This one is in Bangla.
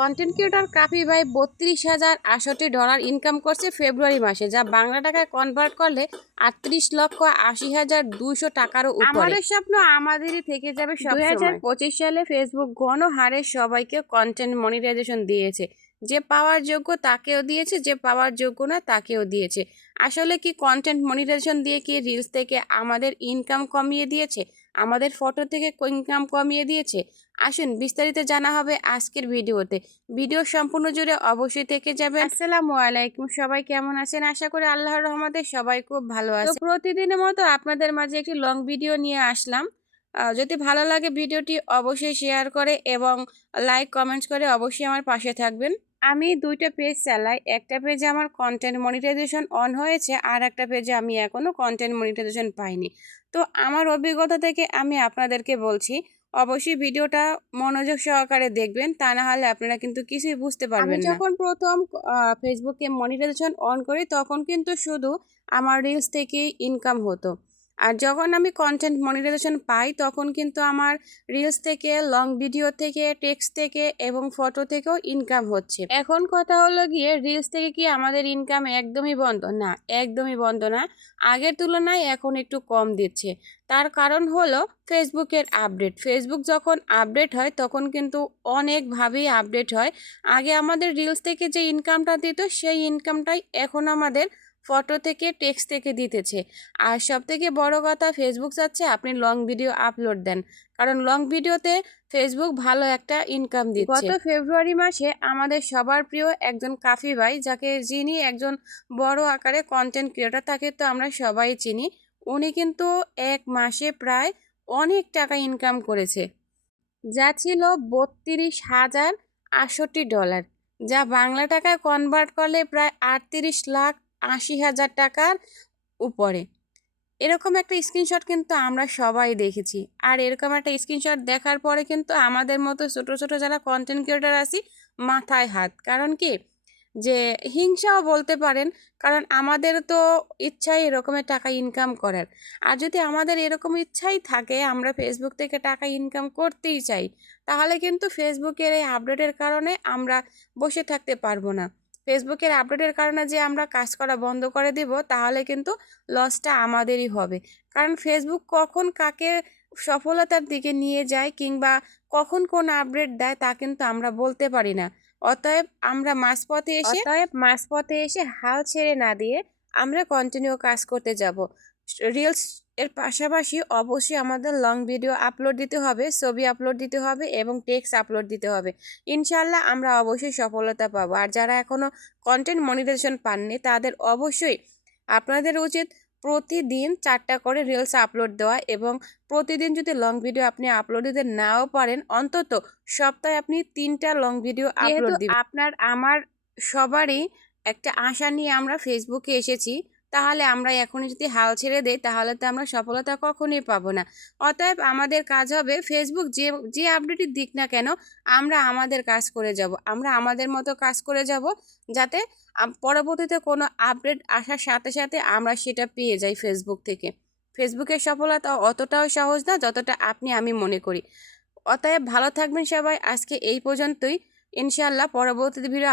কন্টেন্ট ক্রিয়েটর কাপি ভাই বত্রিশ হাজার আটষট্টি ডলার ইনকাম করছে ফেব্রুয়ারি মাসে যা বাংলা টাকায় কনভার্ট করলে আটত্রিশ লক্ষ আশি হাজার দুইশো টাকারও উপরে। আমাদের স্বপ্ন আমাদেরই থেকে যাবে দুই হাজার পঁচিশ সালে ফেসবুক গণহারে সবাইকে কন্টেন্ট মনিটাইজেশন দিয়েছে। যে পাওয়ার যোগ্য তাকেও দিয়েছে যে পাওয়ার যোগ্য না তাকেও দিয়েছে। আসলে কি কন্টেন্ট মনিটাইজেশন দিয়ে কি রিলস থেকে আমাদের ইনকাম কমিয়ে দিয়েছে? আমাদের ফটো থেকে ইনকাম কমিয়ে দিয়েছে? আসুন বিস্তারিত জানা হবে আজকের ভিডিওতে। ভিডিও সম্পূর্ণ জুড়ে অবশ্যই থেকে যাবে আসসালামু আলাইকুম সবাই কেমন আছেন? আশা করি আল্লাহর রহমতে সবাই খুব ভালো আছে প্রতিদিনের মতো আপনাদের মাঝে একটি লং ভিডিও নিয়ে আসলাম। যদি ভালো লাগে ভিডিওটি অবশ্যই শেয়ার করে এবং লাইক কমেন্টস করে অবশ্যই আমার পাশে থাকবেন। আমি দুইটা পেজ চালাই একটা পেজে আমার কন্টেন্ট মনিটাইজেশন অন হয়েছে আর একটা পেজে আমি এখনও কন্টেন্ট মনিটাইজেশন পাইনি। তো আমার অভিজ্ঞতা থেকে আমি আপনাদেরকে বলছি অবশ্যই ভিডিওটা মনোযোগ সহকারে দেখবেন তা না হলে আপনারা কিন্তু কিছুই বুঝতে পারবেন না। যখন প্রথম ফেসবুকে মনিটাইজেশন অন করি তখন কিন্তু শুধু আমার রিলস থেকেই ইনকাম হতো। আর যখন আমি কন্টেন্ট মনিটাইজেশন পাই, তখন কিন্তু আমার রিলস থেকে লং ভিডিও থেকে টেক্সট থেকে এবং ফটো থেকেও ইনকাম হচ্ছে। এখন কথা হলো গিয়ে রিলস থেকে কি আমাদের ইনকাম একদমই বন্ধ? না, একদমই বন্ধ না। আগের তুলনায় এখন একটু কম দিচ্ছে। তার কারণ হলো ফেসবুকের আপডেট ফেসবুক যখন আপডেট হয়, তখন কিন্তু অনেকভাবেই আপডেট হয়। আগে আমাদের রিলস থেকে যে ইনকামটা দিত, সেই ইনকামটাই এখন আমাদের ফটো থেকে টেক্সট থেকে দিতেছে। আর সব থেকে বড় কথা ফেসবুক চাচ্ছে আপনি লং ভিডিও আপলোড দেন। কারণ লং ভিডিওতে ফেসবুক ভালো একটা ইনকাম দিচ্ছে। গত ফেব্রুয়ারি মাসে আমাদের সবার প্রিয় একজন কাফি ভাই, যাকে যিনি একজন বড় আকারে কন্টেন্ট ক্রিয়েটার তাকে তো আমরা সবাই চিনি, উনি কিন্তু এক মাসে প্রায় অনেক টাকা ইনকাম করেছে। যা ছিল বত্রিশ হাজার আটষট্টি ডলার যা বাংলা টাকায় কনভার্ট করলে প্রায় আটত্রিশ লাখ আশি হাজার টাকার উপরে। এরকম একটা স্ক্রিনশট কিন্তু আমরা সবাই দেখেছি। আর এরকম একটা স্ক্রিনশট দেখার পরে কিন্তু আমাদের মতো ছোটো ছোটো যারা কন্টেন্ট ক্রিয়েটার আছি, মাথায় হাত। কারণ কি? যে হিংসাও বলতে পারেন, কারণ আমাদের তো ইচ্ছাই এরকমের টাকা ইনকাম করার। আর যদি আমাদের এরকম ইচ্ছাই থাকে, আমরা ফেসবুক থেকে টাকা ইনকাম করতেই চাই, তাহলে কিন্তু ফেসবুকের এই আপডেটের কারণে আমরা বসে থাকতে পারব না। ফেসবুকের আপডেটের কারণে যে আমরা কাজ করা বন্ধ করে দিব, তাহলে কিন্তু লসটা আমাদেরই হবে। কারণ ফেসবুক কখন কাকে সফলতার দিকে নিয়ে যায় কিংবা কখন কোন আপডেট দেয় তা কিন্তু আমরা বলতে পারি না। অতএব আমরা মাঝপথে এসে অতএব মাঝপথে এসে হাল ছেড়ে না দিয়ে আমরা কন্টিনিউ কাজ করতে যাব। রিলস এর পাশাপাশি অবশ্যই আমাদের লং ভিডিও আপলোড দিতে হবে ছবি আপলোড দিতে হবে এবং টেক্সট আপলোড দিতে হবে। ইনশাল্লাহ আমরা অবশ্যই সফলতা পাবো। আর যারা এখনও কন্টেন্ট মনিটাইজেশন পাননি তাদের অবশ্যই আপনাদের উচিত প্রতিদিন চারটা করে রিলস আপলোড দেওয়া এবং প্রতিদিন যদি লং ভিডিও আপনি আপলোড দিতে নাও পারেন অন্তত সপ্তাহে আপনি তিনটা লং ভিডিও আপলোড দিবেন। আপনার আমার সবারই একটা আশা নিয়ে আমরা ফেসবুকে এসেছি। তাহলে আমরা এখনই যদি হাল ছেড়ে দেই, তাহলে তো আমরা সফলতা কখনোই পাবো না। অতএব আমাদের কাজ হবে ফেসবুক যে যে আপডেটই দিক না কেন, আমরা আমাদের কাজ করে যাব। আমরা আমাদের মতো কাজ করে যাব যাতে পরবর্তীতে কোনো আপডেট আসার সাথে সাথে আমরা সেটা পেয়ে যাই ফেসবুক থেকে। ফেসবুকের সফলতা অতটাও সহজ না যতটা আপনি, আমি মনে করি। অতএব ভালো থাকবেন সবাই। আজকে এই পর্যন্তই। ইনশাআল্লাহ পরবর্তী ভিডিও